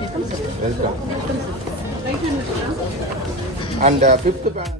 Welcome. And fifth panel.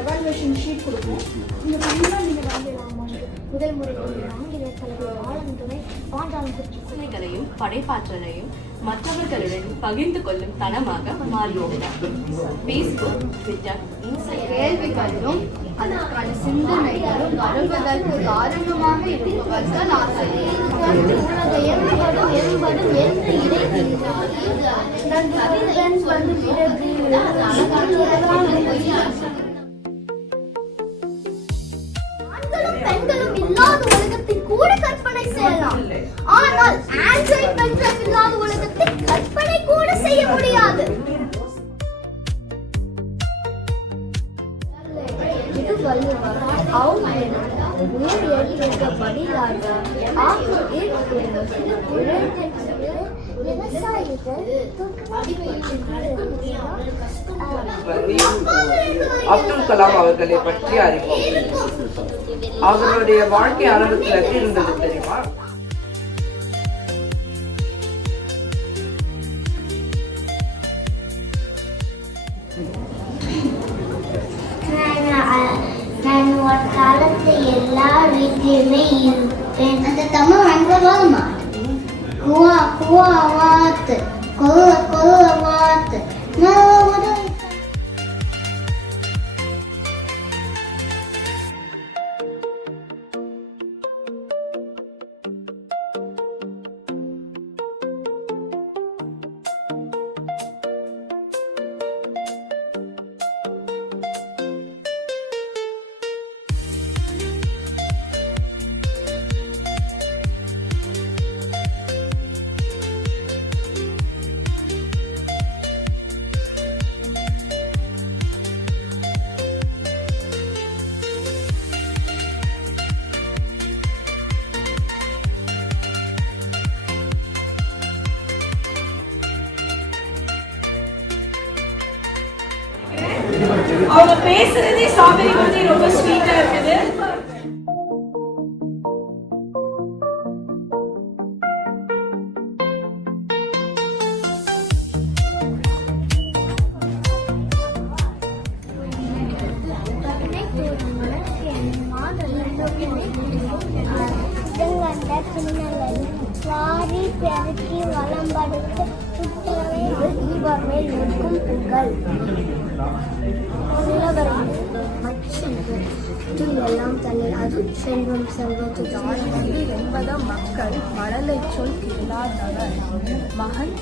Evaluation sheet கொடுப்போம். இந்த தமிழ் நீங்கள் வாங்கிடலாமா? முதல் முறை ஆங்கில கல்வி ஆழம் துணை பாண்டாளம் குறிச்சுகளையும் படைப்பாற்றலையும் மற்றவர்களுடன் பகிர்ந்து கொள்ளும் தளமாக மாறியுள்ளார். ஃபேஸ்புக், ட்விட்டர், கேள்விகளும் அதற்கான சிந்தனைகளும் வருவதற்கு காரணமாக இருப்பவர்கள் ஆசிரியர்கள் பெண்களும் இல்லாத உலகத்தை கூட கற்பனை செய்யலாம். ஆனால் ஆண்ட்ராய்டு பென்ட்ரைவ் இல்லாத உலகத்தை கற்பனை கூட செய்ய முடியாது. இது வள்ளுவர் அப்துல் கலாம் அவர்களை பற்றி அறிவோம். அவர்களுடைய வாழ்க்கை ஆரம்பத்தில் எப்படி இருந்தது தெரியுமா? நான் ஒரு காலத்து எல்லா வீட்டிலுமே இருப்பேன். அந்த தமிழ் அன்பவாதமா குவா குவா வாத்து கொல்ல கொல்ல வாத்து அவங்க பேசுறதே ஸ்ட்ராபெரி மாதிரி ரொம்ப ஸ்வீட்டா இருக்குது. பெருக்கி வளம்படுத்த இவர்கள் நிற்கும் புகழ் எல்லாம் தலை அது செல்வம் செல்வத்துதான் என்பது மக்கள் மழலை சொல் கேளாதவர் மகன்